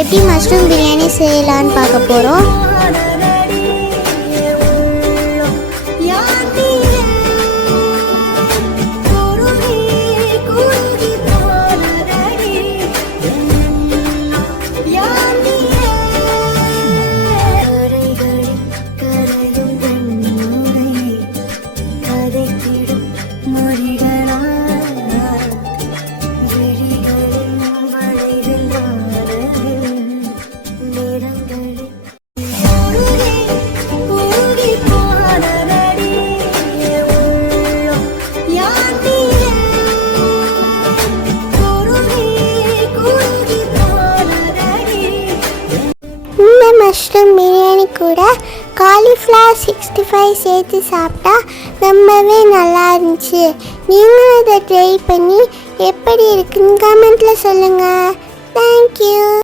எப்படி மஷ்ரூம் பிரியாணி செய்யலான்னு பார்க்க போகிறோம். மஷ்ரூம் பிரியாணி கூட காலிஃப்ளவர் 65 சேர்த்து சாப்பிட்டா ரொம்பவே நல்லா இருந்துச்சு. நீங்களும் இதை ட்ரை பண்ணி எப்படி இருக்குன்னு கமெண்ட்டில் சொல்லுங்கள். தேங்க்யூ.